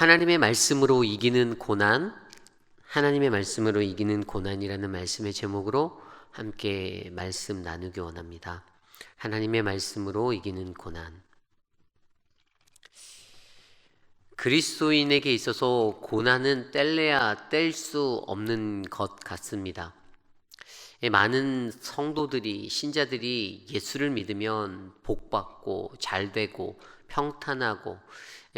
하나님의 말씀으로 이기는 고난, 하나님의 말씀으로 이기는 고난이라는 말씀의 제목으로 함께 말씀 나누기 원합니다. 하나님의 말씀으로 이기는 고난. 그리스도인에게 있어서 고난은 뗄래야 뗄 수 없는 것 같습니다. 많은 성도들이, 신자들이 예수를 믿으면 복받고 잘되고 평탄하고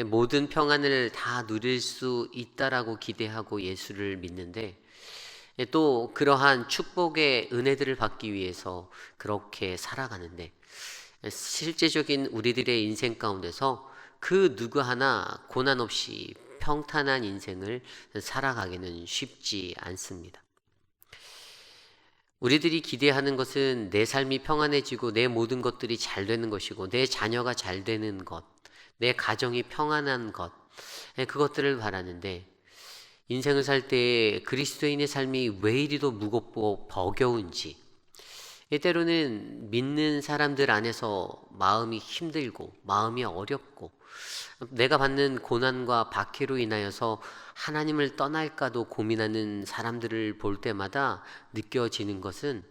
모든 평안을 다 누릴 수 있다라고 기대하고 예수를 믿는데, 또 그러한 축복의 은혜들을 받기 위해서 그렇게 살아가는데, 실제적인 우리들의 인생 가운데서 그 누구 하나 고난 없이 평탄한 인생을 살아가기는 쉽지 않습니다. 우리들이 기대하는 것은 내 삶이 평안해지고 내 모든 것들이 잘 되는 것이고 내 자녀가 잘 되는 것, 내 가정이 평안한 것, 그것들을 바라는데, 인생을 살 때 그리스도인의 삶이 왜 이리도 무겁고 버거운지, 때로는 믿는 사람들 안에서 마음이 힘들고 마음이 어렵고 내가 받는 고난과 박해로 인하여서 하나님을 떠날까도 고민하는 사람들을 볼 때마다 느껴지는 것은,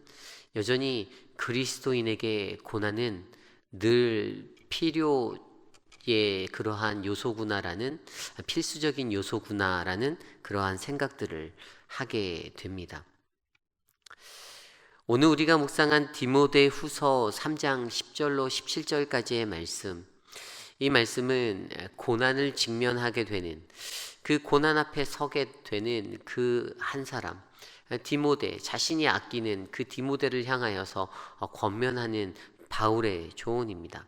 여전히 그리스도인에게 고난은 늘 필요의 그러한 요소구나라는, 필수적인 요소구나라는 그러한 생각들을 하게 됩니다. 오늘 우리가 묵상한 디모데후서 3장 10절로 17절까지의 말씀, 이 말씀은 고난을 직면하게 되는, 그 고난 앞에 서게 되는 그 한 사람, 디모데, 자신이 아끼는 그 디모데를 향하여서 권면하는 바울의 조언입니다.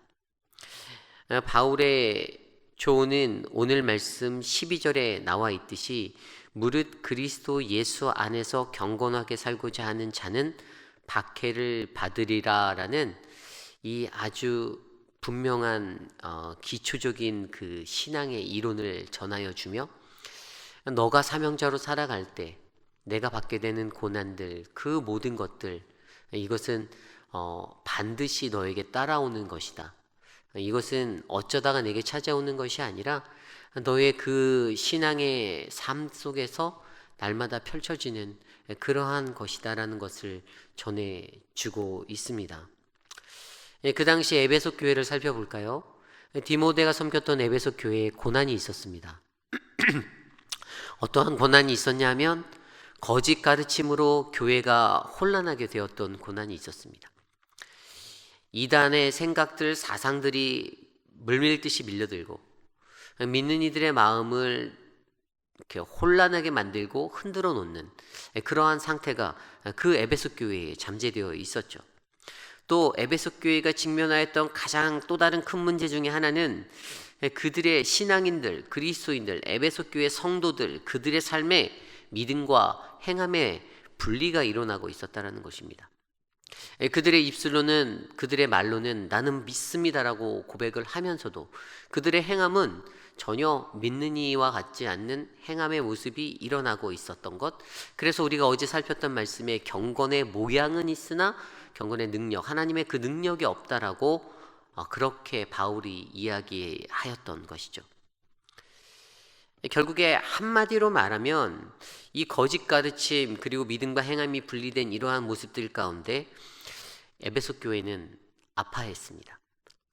바울의 조언은 오늘 말씀 12절에 나와 있듯이, 무릇 그리스도 예수 안에서 경건하게 살고자 하는 자는 박해를 받으리라 라는 이 아주 분명한 기초적인 그 신앙의 이론을 전하여 주며, 너가 사명자로 살아갈 때 내가 받게 되는 고난들, 그 모든 것들, 이것은 반드시 너에게 따라오는 것이다. 이것은 어쩌다가 내게 찾아오는 것이 아니라 너의 그 신앙의 삶 속에서 날마다 펼쳐지는 그러한 것이다라는 것을 전해주고 있습니다. 그 당시 에베소 교회를 살펴볼까요? 디모데가 섬겼던 에베소 교회에 고난이 있었습니다. 어떠한 고난이 있었냐면, 거짓 가르침으로 교회가 혼란하게 되었던 고난이 있었습니다. 이단의 생각들, 사상들이 물밀듯이 밀려들고 믿는 이들의 마음을 이렇게 혼란하게 만들고 흔들어 놓는 그러한 상태가 그 에베소 교회에 잠재되어 있었죠. 또 에베소 교회가 직면하였던 가장 또 다른 큰 문제 중에 하나는, 그들의 신앙인들, 그리스도인들, 에베소 교회 성도들, 그들의 삶에 믿음과 행함의 분리가 일어나고 있었다는 것입니다. 그들의 입술로는, 그들의 말로는 나는 믿습니다라고 고백을 하면서도 그들의 행함은 전혀 믿는 이와 같지 않는 행함의 모습이 일어나고 있었던 것. 그래서 우리가 어제 살폈던 말씀에 경건의 모양은 있으나 경건의 능력, 하나님의 그 능력이 없다라고 그렇게 바울이 이야기하였던 것이죠. 결국에 한마디로 말하면, 이 거짓 가르침 그리고 믿음과 행함이 분리된 이러한 모습들 가운데 에베소 교회는 아파했습니다.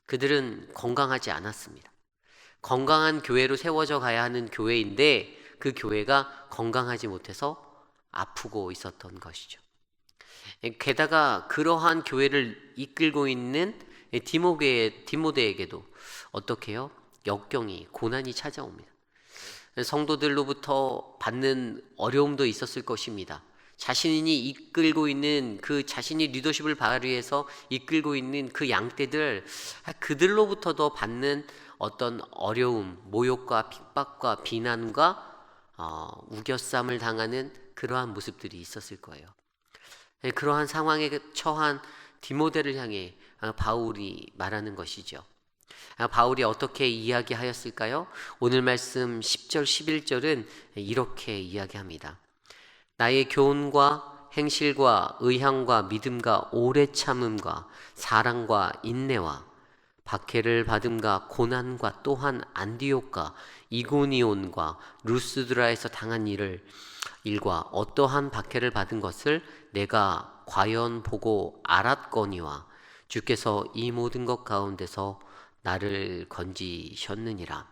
그들은 건강하지 않았습니다. 건강한 교회로 세워져 가야 하는 교회인데 그 교회가 건강하지 못해서 아프고 있었던 것이죠. 게다가 그러한 교회를 이끌고 있는 디모데에게도 어떻게 해요? 역경이, 고난이 찾아옵니다. 성도들로부터 받는 어려움도 있었을 것입니다. 자신이 이끌고 있는, 그 자신이 리더십을 발휘해서 이끌고 있는 그 양떼들, 그들로부터도 받는 어떤 어려움, 모욕과 핍박과 비난과 우겨쌈을 당하는 그러한 모습들이 있었을 거예요. 그러한 상황에 처한 디모데를 향해 바울이 말하는 것이죠. 바울이 어떻게 이야기하였을까요? 오늘 말씀 10절 11절은 이렇게 이야기합니다. 나의 교훈과 행실과 의향과 믿음과 오래 참음과 사랑과 인내와 박해를 받음과 고난과 또한 안디옥과 이고니온과 루스드라에서 당한 일과 어떠한 박해를 받은 것을 내가 과연 보고 알았거니와 주께서 이 모든 것 가운데서 나를 건지셨느니라.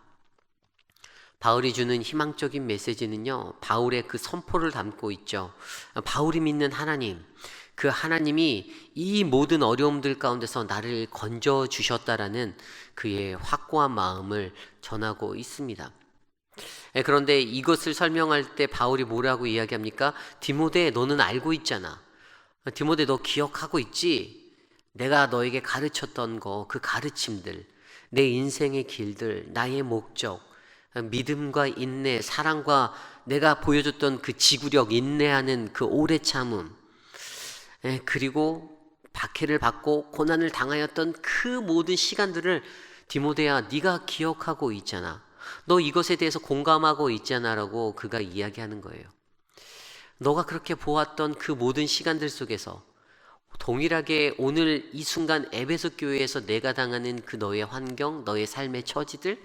바울이 주는 희망적인 메시지는요, 바울의 그 선포를 담고 있죠. 바울이 믿는 하나님, 그 하나님이 이 모든 어려움들 가운데서 나를 건져 주셨다라는 그의 확고한 마음을 전하고 있습니다. 그런데 이것을 설명할 때 바울이 뭐라고 이야기합니까? 디모데, 너는 알고 있잖아. 디모데, 너 기억하고 있지? 내가 너에게 가르쳤던 거, 그 가르침들, 내 인생의 길들, 나의 목적, 믿음과 인내, 사랑과 내가 보여줬던 그 지구력, 인내하는 그 오래 참음, 그리고 박해를 받고 고난을 당하였던 그 모든 시간들을 디모데야, 네가 기억하고 있잖아. 너 이것에 대해서 공감하고 있잖아 라고 그가 이야기하는 거예요. 너가 그렇게 보았던 그 모든 시간들 속에서 동일하게 오늘 이 순간 에베소 교회에서 내가 당하는 그 너의 환경, 너의 삶의 처지들,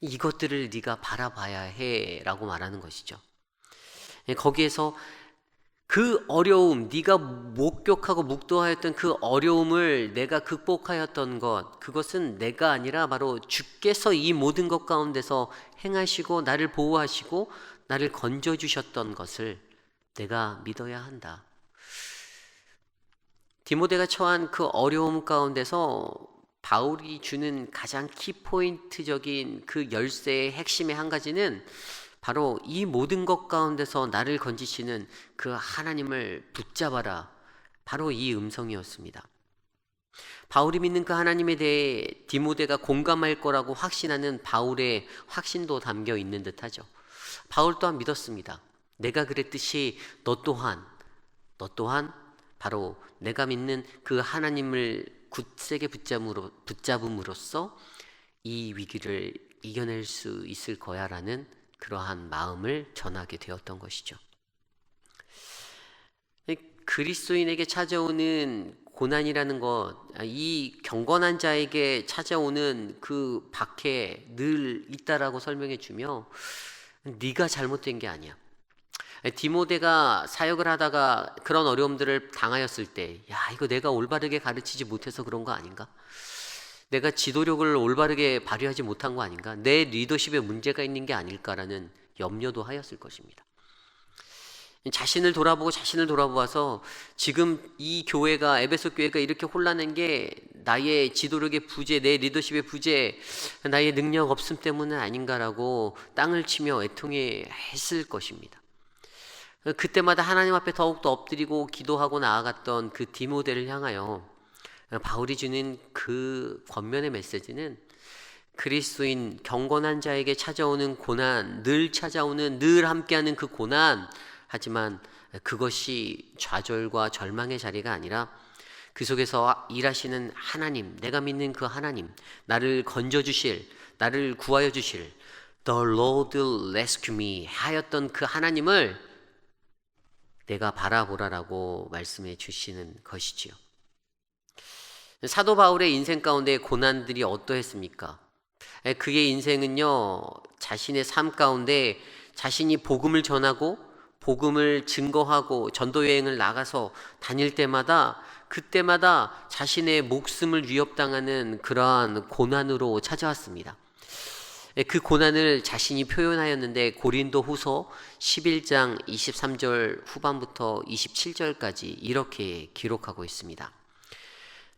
이것들을 네가 바라봐야 해 라고 말하는 것이죠. 거기에서 그 어려움, 네가 목격하고 묵도하였던 그 어려움을 내가 극복하였던 것, 그것은 내가 아니라 바로 주께서 이 모든 것 가운데서 행하시고 나를 보호하시고 나를 건져주셨던 것을 내가 믿어야 한다. 디모데가 처한 그 어려움 가운데서 바울이 주는 가장 키포인트적인 그 열쇠의 핵심의 한 가지는 바로 이 모든 것 가운데서 나를 건지시는 그 하나님을 붙잡아라. 바로 이 음성이었습니다. 바울이 믿는 그 하나님에 대해 디모데가 공감할 거라고 확신하는 바울의 확신도 담겨 있는 듯하죠. 바울 또한 믿었습니다. 내가 그랬듯이 너 또한 바로 내가 믿는 그 하나님을 굳세게 붙잡음으로써 이 위기를 이겨낼 수 있을 거야 라는 그러한 마음을 전하게 되었던 것이죠. 그리스도인에게 찾아오는 고난이라는 것, 이 경건한 자에게 찾아오는 그 박해 늘 있다라고 설명해 주며 네가 잘못된 게 아니야. 디모데가 사역을 하다가 그런 어려움들을 당하였을 때, 야, 이거 내가 올바르게 가르치지 못해서 그런 거 아닌가? 내가 지도력을 올바르게 발휘하지 못한 거 아닌가? 내 리더십에 문제가 있는 게 아닐까라는 염려도 하였을 것입니다. 자신을 돌아보아서 지금 이 교회가, 에베소 교회가 이렇게 혼란한 게 나의 지도력의 부재, 내 리더십의 부재, 나의 능력 없음 때문은 아닌가라고 땅을 치며 애통해했을 것입니다. 그때마다 하나님 앞에 더욱더 엎드리고 기도하고 나아갔던 그 디모데를 향하여 바울이 주는 그 권면의 메시지는 그리스도인 경건한 자에게 찾아오는 고난, 늘 함께하는 그 고난, 하지만 그것이 좌절과 절망의 자리가 아니라 그 속에서 일하시는 하나님, 내가 믿는 그 하나님, 나를 건져주실, 나를 구하여 주실 The Lord rescue me 하였던 그 하나님을 내가 바라보라라고 말씀해 주시는 것이지요. 사도 바울의 인생 가운데 고난들이 어떠했습니까? 그의 인생은요, 자신의 삶 가운데 자신이 복음을 전하고 복음을 증거하고 전도 여행을 나가서 다닐 때마다 그때마다 자신의 목숨을 위협당하는 그러한 고난으로 찾아왔습니다. 그 고난을 자신이 표현하였는데 고린도 후서 11장 23절 후반부터 27절까지 이렇게 기록하고 있습니다.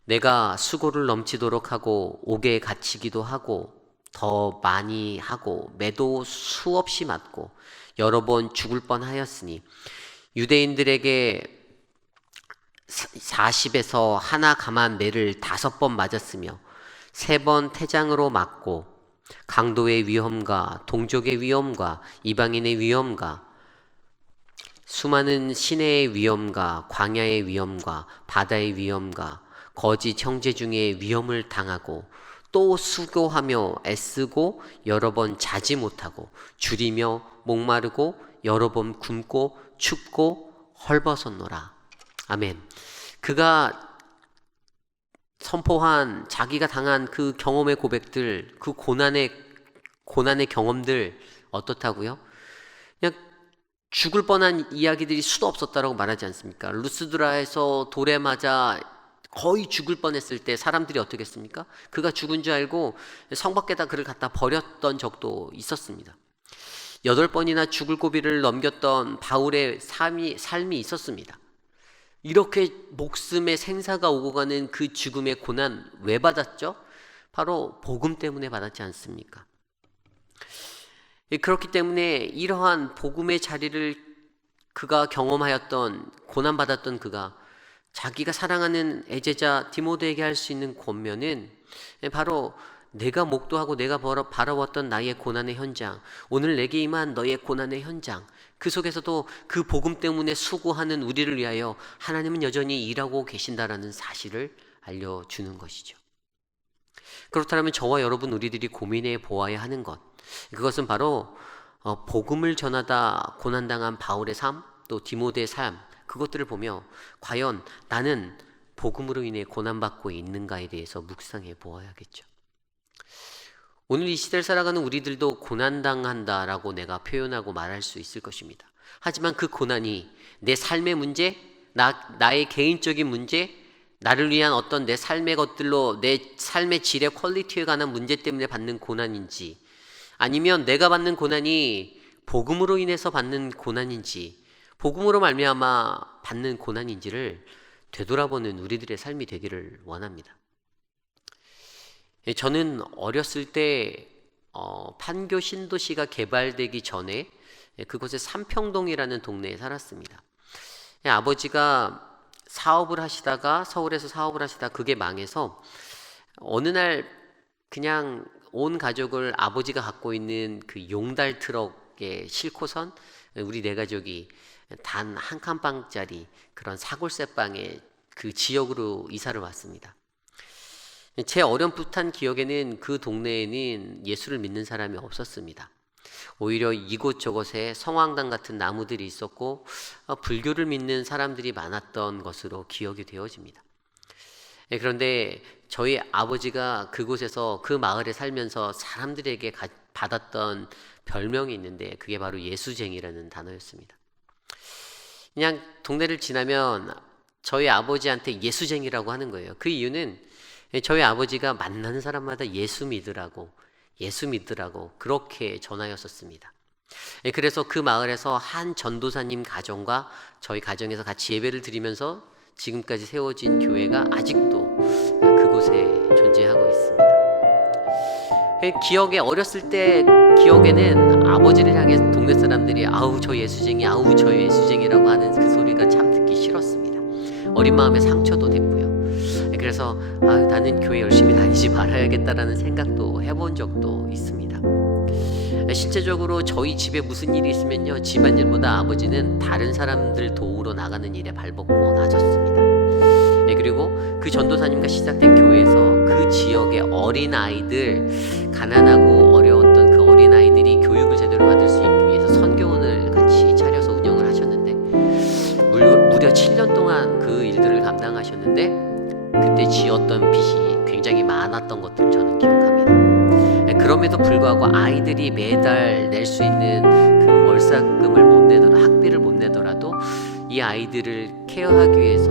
내가 수고를 넘치도록 하고 옥에 갇히기도 하고 더 많이 하고 매도 수없이 맞고 여러 번 죽을 뻔하였으니 유대인들에게 40에서 하나 감한 매를 5번 맞았으며 3번 태장으로 맞고 강도의 위험과 동족의 위험과 이방인의 위험과 수많은 시내의 위험과 광야의 위험과 바다의 위험과 거짓 형제 중에 위험을 당하고 또 수고하며 애쓰고 여러 번 자지 못하고 줄이며 목마르고 여러 번 굶고 춥고 헐벗었노라. 아멘. 그가 선포한 자기가 당한 그 경험의 고백들, 그 고난의 경험들 어떻다고요? 그냥 죽을 뻔한 이야기들이 수도 없었다라고 말하지 않습니까? 루스드라에서 돌에 맞아 거의 죽을 뻔했을 때 사람들이 어떻게 했습니까? 그가 죽은 줄 알고 성 밖에다 그를 갖다 버렸던 적도 있었습니다. 8번이나 죽을 고비를 넘겼던 바울의 삶이 있었습니다. 이렇게 목숨의 생사가 오고 가는 그 죽음의 고난 왜 받았죠? 바로 복음 때문에 받았지 않습니까? 그렇기 때문에 이러한 복음의 자리를 그가 경험하였던, 고난받았던 그가 자기가 사랑하는 애제자 디모데에게 할 수 있는 권면은 바로 내가 목도하고 내가 바라봤던 나의 고난의 현장, 오늘 내게 임한 너의 고난의 현장, 그 속에서도 그 복음 때문에 수고하는 우리를 위하여 하나님은 여전히 일하고 계신다라는 사실을 알려주는 것이죠. 그렇다면 저와 여러분 우리들이 고민해 보아야 하는 것, 그것은 바로 복음을 전하다 고난당한 바울의 삶, 또 디모데의 삶, 그것들을 보며 과연 나는 복음으로 인해 고난받고 있는가에 대해서 묵상해 보아야겠죠. 오늘 이 시대를 살아가는 우리들도 고난당한다라고 내가 표현하고 말할 수 있을 것입니다. 하지만 그 고난이 내 삶의 문제, 나의 개인적인 문제, 나를 위한 어떤 내 삶의 것들로 내 삶의 질의 퀄리티에 관한 문제 때문에 받는 고난인지, 아니면 내가 받는 고난이 복음으로 인해서 받는 고난인지, 복음으로 말미암아 받는 고난인지를 되돌아보는 우리들의 삶이 되기를 원합니다. 저는 어렸을 때 판교 신도시가 개발되기 전에 그곳의 삼평동이라는 동네에 살았습니다. 아버지가 사업을 하시다가, 서울에서 사업을 하시다가 그게 망해서 어느 날 그냥 온 가족을 아버지가 갖고 있는 그 용달 트럭에 싣고선 우리 네 가족이 단 한 칸방짜리 그런 사골세방의 그 지역으로 이사를 왔습니다. 제 어렴풋한 기억에는 그 동네에는 예수를 믿는 사람이 없었습니다. 오히려 이곳저곳에 성황당 같은 나무들이 있었고 불교를 믿는 사람들이 많았던 것으로 기억이 되어집니다. 그런데 저희 아버지가 그곳에서, 그 마을에 살면서 사람들에게 받았던 별명이 있는데 그게 바로 예수쟁이라는 단어였습니다. 그냥 동네를 지나면 저희 아버지한테 예수쟁이라고 하는 거예요. 그 이유는 저희 아버지가 만나는 사람마다 예수 믿으라고 그렇게 전하였었습니다. 그래서 그 마을에서 한 전도사님 가정과 저희 가정에서 같이 예배를 드리면서 지금까지 세워진 교회가 아직도 그곳에 존재하고 있습니다. 어렸을 때 기억에는 아버지를 향해 동네 사람들이 아우 저 예수쟁이라고 하는 그 소리가 참 듣기 싫었습니다. 어린 마음에 상처도 됐고요. 그래서 나는 교회 열심히 다니지 말아야겠다라는 생각도 해본 적도 있습니다. 실제적으로 저희 집에 무슨 일이 있으면요, 집안일보다 아버지는 다른 사람들 도우러 나가는 일에 발벗고 나섰습니다. 그리고 그 전도사님과 시작된 교회에서 그 지역의 어린아이들, 가난하고 어려웠던 그 어린아이들이 교육을 제대로 받을 수 있기 위해서 선교원을 같이 차려서 운영을 하셨는데 무려 7년 동안 그 일들을 감당하셨는데 그때 지었던 빚이 굉장히 많았던 것들을 저는 기억합니다. 그럼에도 불구하고 아이들이 매달 낼 수 있는 그 월사금을 못 내더라도, 학비를 못 내더라도 이 아이들을 케어하기 위해서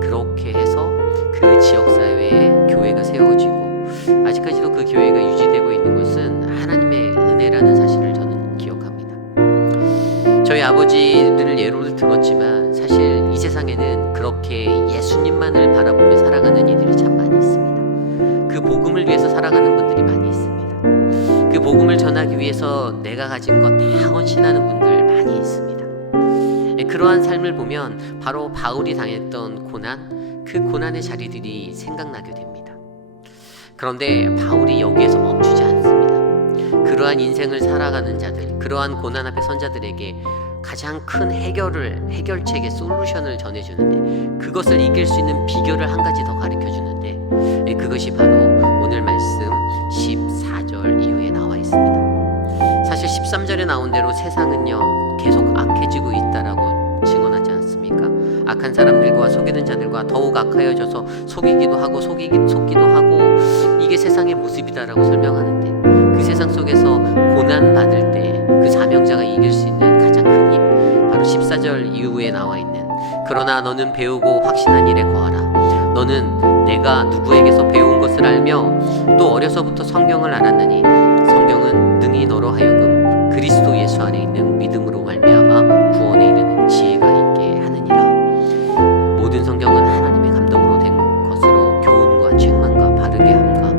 그렇게 해서 그 지역사회에 교회가 세워지고 아직까지도 그 교회가 유지되고 있는 것은 하나님의 은혜라는 사실을 저는 기억합니다. 저희 아버지들을 예로 들었지만 사실 이 세상에는 그렇게 예수님만을 바라보며 살아가는 이들이 참 많이 있습니다. 그 복음을 위해서 살아가는 분들이 많이 있습니다. 그 복음을 전하기 위해서 내가 가진 것 다 헌신하는 분들 많이 있습니다. 그러한 삶을 보면 바로 바울이 당했던 고난, 그 고난의 자리들이 생각나게 됩니다. 그런데 바울이 여기에서 멈추지 않습니다. 그러한 인생을 살아가는 자들, 그러한 고난 앞에 선 자들에게 가장 큰 해결책의 솔루션을 전해주는데, 그것을 이길 수 있는 비결을 한 가지 더 가르쳐주는데, 그것이 바로 오늘 말씀 14절 이후에 나와 있습니다. 사실 13절에 나온 대로 세상은요 계속 악해지고 있다라고 증언하지 않습니까? 악한 사람들과 속이는 자들과 더욱 악하여져서 속이기도 하고 속기도 하고 이게 세상의 모습이다라고 설명하는데, 그 세상 속에서 고난 받을 때 그 사명자가 이길 수 있는 가장 큰 힘, 바로 14절 이후에 나와 있는 그러나 너는 배우고 확신한 일에 거하라. 너는 내가 누구에게서 배운 것을 알며 또 어려서부터 성경을 알았느니 성경은 능히 너로 하여금 그리스도 예수 안에 있는 믿음으로 말미암아 구원에 이르는 지혜가 있게 하느니라. 모든 성경은 하나님의 감동으로 된 것으로 교훈과 책망과 바르게 함과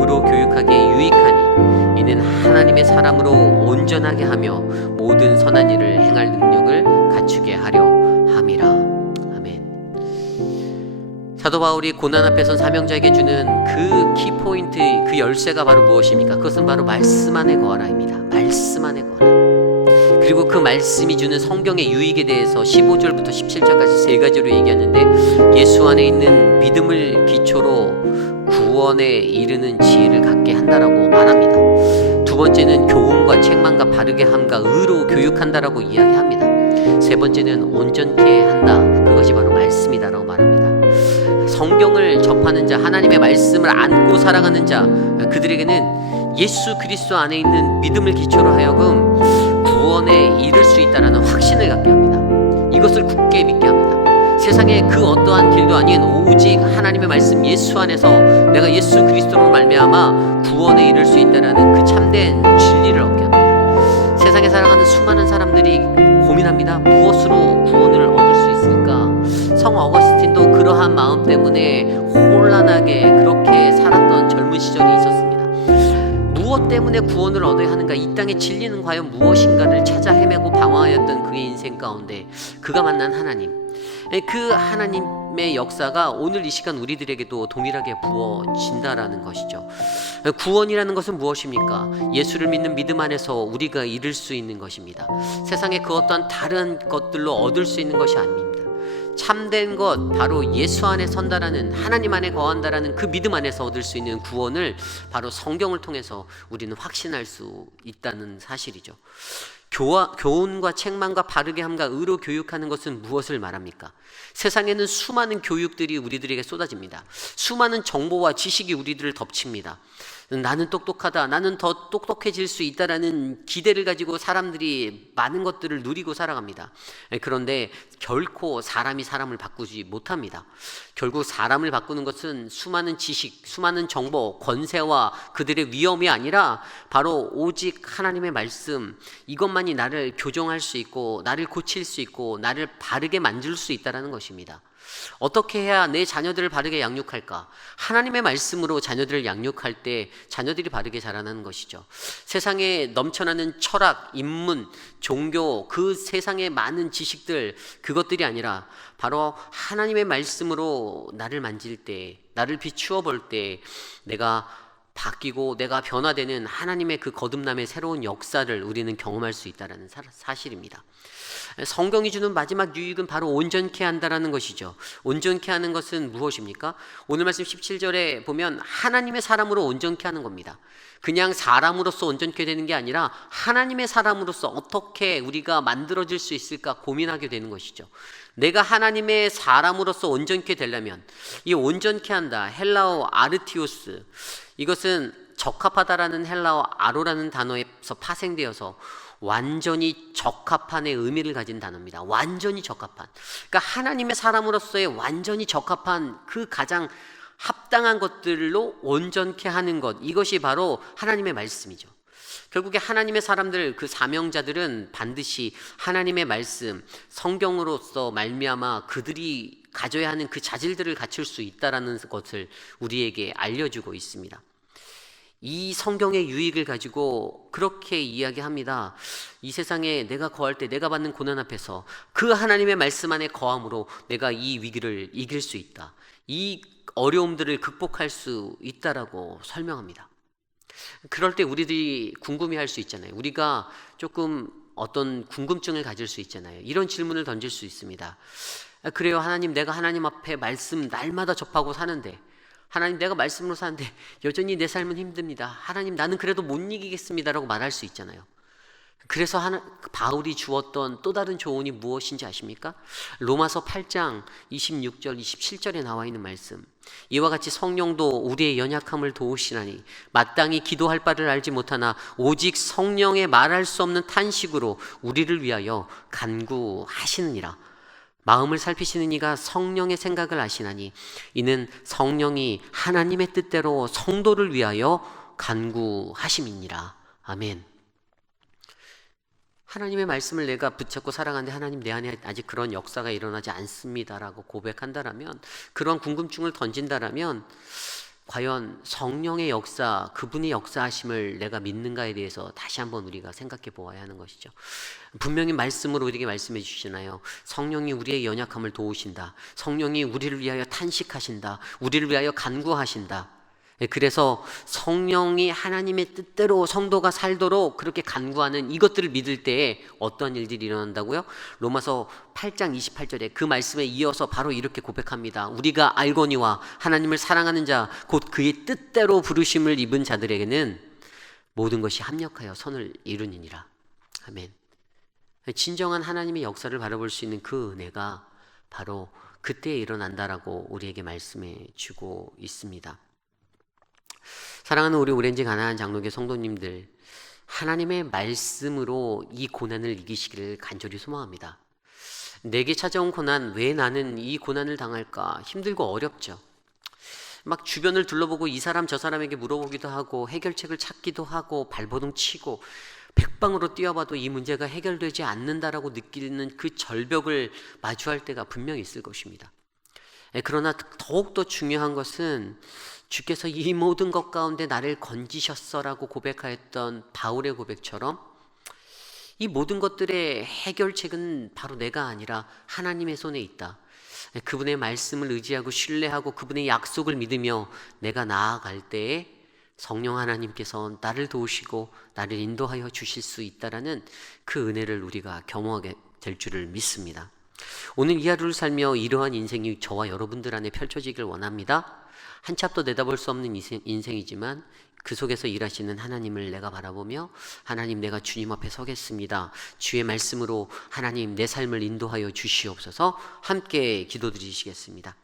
의로 교육하기에 유익하니 이는 하나님의 사람으로 온전하게 하며 모든 선한 일을 행할 능력을 갖추게 하려 함이라. 아멘. 사도 바울이 고난 앞에 선 사명자에게 주는 그 키포인트, 그 열쇠가 바로 무엇입니까? 그것은 바로 말씀 안에 거하라입니다. 말씀 안에 거하라. 그리고 그 말씀이 주는 성경의 유익에 대해서 15절부터 17절까지 세 가지로 얘기하는데, 예수 안에 있는 믿음을 기초로 구원에 이르는 지혜를 갖게 한다라고 말합니다. 두 번째는 교훈과 책망과 바르게 함과 의로 교육한다라고 이야기합니다. 세 번째는 온전케 한다. 그것이 바로 말씀이다라고 말합니다. 성경을 접하는 자, 하나님의 말씀을 안고 살아가는 자, 그들에게는 예수 그리스도 안에 있는 믿음을 기초로 하여금 구원에 이를 수 있다라는 확신을 갖게 합니다. 이것을 굳게 믿게 합니다. 세상에 그 어떠한 길도 아닌 오직 하나님의 말씀 예수 안에서 내가 예수 그리스도로 말미암아 구원에 이를 수 있다라는 그 참된 진리를 얻게 합니다. 세상에 살아가는 수많은 사람들이 고민합니다. 무엇으로 구원을 얻을 수 있을까? 성 어거스틴도 그러한 마음 때문에 혼란하게 그렇게 살았던 젊은 시절이 있었습니다. 무엇 때문에 구원을 얻어야 하는가, 이 땅의 진리는 과연 무엇인가를 찾아 헤매고 방황하였던 그의 인생 가운데 그가 만난 하나님, 그 하나님의 역사가 오늘 이 시간 우리들에게도 동일하게 부어진다라는 것이죠. 구원이라는 것은 무엇입니까? 예수를 믿는 믿음 안에서 우리가 이룰 수 있는 것입니다. 세상의 그 어떠한 다른 것들로 얻을 수 있는 것이 아닙니다. 참된 것, 바로 예수 안에 선다라는, 하나님 안에 거한다라는 그 믿음 안에서 얻을 수 있는 구원을 바로 성경을 통해서 우리는 확신할 수 있다는 사실이죠. 교훈과 책망과 바르게 함과 의로 교육하는 것은 무엇을 말합니까? 세상에는 수많은 교육들이 우리들에게 쏟아집니다. 수많은 정보와 지식이 우리들을 덮칩니다. 나는 똑똑하다, 나는 더 똑똑해질 수 있다라는 기대를 가지고 사람들이 많은 것들을 누리고 살아갑니다. 그런데 결코 사람이 사람을 바꾸지 못합니다. 결국 사람을 바꾸는 것은 수많은 지식, 수많은 정보, 권세와 그들의 위험이 아니라 바로 오직 하나님의 말씀, 이것만이 나를 교정할 수 있고 나를 고칠 수 있고 나를 바르게 만들 수 있다는 것입니다. 어떻게 해야 내 자녀들을 바르게 양육할까? 하나님의 말씀으로 자녀들을 양육할 때 자녀들이 바르게 자라나는 것이죠. 세상에 넘쳐나는 철학, 인문, 종교, 그 세상의 많은 지식들, 그것들이 아니라 바로 하나님의 말씀으로 나를 만질 때, 나를 비추어 볼 때 내가 바뀌고 내가 변화되는 하나님의 그 거듭남의 새로운 역사를 우리는 경험할 수 있다는 사실입니다. 성경이 주는 마지막 유익은 바로 온전케 한다라는 것이죠. 온전케 하는 것은 무엇입니까? 오늘 말씀 17절에 보면 하나님의 사람으로 온전케 하는 겁니다. 그냥 사람으로서 온전케 되는 게 아니라 하나님의 사람으로서 어떻게 우리가 만들어질 수 있을까 고민하게 되는 것이죠. 내가 하나님의 사람으로서 온전케 되려면 이 온전케 한다, 헬라어 아르티오스, 이것은 적합하다라는 헬라어 아로라는 단어에서 파생되어서 완전히 적합한의 의미를 가진 단어입니다. 완전히 적합한. 그러니까 하나님의 사람으로서의 완전히 적합한 그 가장 합당한 것들로 온전케 하는 것, 이것이 바로 하나님의 말씀이죠. 결국에 하나님의 사람들, 그 사명자들은 반드시 하나님의 말씀, 성경으로서 말미암아 그들이 가져야 하는 그 자질들을 갖출 수 있다라는 것을 우리에게 알려주고 있습니다. 이 성경의 유익을 가지고 그렇게 이야기합니다. 이 세상에 내가 거할 때 내가 받는 고난 앞에서 그 하나님의 말씀 안에 거함으로 내가 이 위기를 이길 수 있다, 이 어려움들을 극복할 수 있다라고 설명합니다. 그럴 때 우리들이 궁금해할 수 있잖아요. 우리가 조금 어떤 궁금증을 가질 수 있잖아요. 이런 질문을 던질 수 있습니다. 그래요, 하나님, 내가 하나님 앞에 말씀 날마다 접하고 사는데, 하나님, 내가 말씀으로 사는데 여전히 내 삶은 힘듭니다. 하나님, 나는 그래도 못 이기겠습니다라고 말할 수 있잖아요. 그래서 바울이 주었던 또 다른 조언이 무엇인지 아십니까? 로마서 8장 26절 27절에 나와 있는 말씀, 이와 같이 성령도 우리의 연약함을 도우시나니 마땅히 기도할 바를 알지 못하나 오직 성령의 말할 수 없는 탄식으로 우리를 위하여 간구하시느니라. 마음을 살피시는 이가 성령의 생각을 아시나니 이는 성령이 하나님의 뜻대로 성도를 위하여 간구하심이니라. 아멘. 하나님의 말씀을 내가 붙잡고 살아가는데 하나님, 내 안에 아직 그런 역사가 일어나지 않습니다라고 고백한다라면, 그런 궁금증을 던진다라면 과연 성령의 역사, 그분의 역사하심을 내가 믿는가에 대해서 다시 한번 우리가 생각해 보아야 하는 것이죠. 분명히 말씀으로 우리에게 말씀해 주시잖아요. 성령이 우리의 연약함을 도우신다. 성령이 우리를 위하여 탄식하신다. 우리를 위하여 간구하신다. 그래서 성령이 하나님의 뜻대로 성도가 살도록 그렇게 간구하는 이것들을 믿을 때에 어떤 일들이 일어난다고요? 로마서 8장 28절에 그 말씀에 이어서 바로 이렇게 고백합니다. 우리가 알거니와 하나님을 사랑하는 자 곧 그의 뜻대로 부르심을 입은 자들에게는 모든 것이 합력하여 선을 이루니라. 아멘. 진정한 하나님의 역사를 바라볼 수 있는 그 은혜가 바로 그때에 일어난다라고 우리에게 말씀해 주고 있습니다. 사랑하는 우리 오렌지 가나안 장로교 성도님들, 하나님의 말씀으로 이 고난을 이기시기를 간절히 소망합니다. 내게 찾아온 고난, 왜 나는 이 고난을 당할까? 힘들고 어렵죠. 막 주변을 둘러보고 이 사람 저 사람에게 물어보기도 하고 해결책을 찾기도 하고 발버둥 치고 백방으로 뛰어봐도 이 문제가 해결되지 않는다라고 느끼는 그 절벽을 마주할 때가 분명히 있을 것입니다. 그러나 더욱더 중요한 것은 주께서 이 모든 것 가운데 나를 건지셨어라고 고백하였던 바울의 고백처럼 이 모든 것들의 해결책은 바로 내가 아니라 하나님의 손에 있다. 그분의 말씀을 의지하고 신뢰하고 그분의 약속을 믿으며 내가 나아갈 때에 성령 하나님께서 나를 도우시고 나를 인도하여 주실 수 있다라는 그 은혜를 우리가 경험하게 될 줄을 믿습니다. 오늘 이 하루를 살며 이러한 인생이 저와 여러분들 안에 펼쳐지길 원합니다. 한 치 앞도 내다볼 수 없는 인생이지만 그 속에서 일하시는 하나님을 내가 바라보며, 하나님, 내가 주님 앞에 서겠습니다. 주의 말씀으로 하나님 내 삶을 인도하여 주시옵소서. 함께 기도드리시겠습니다.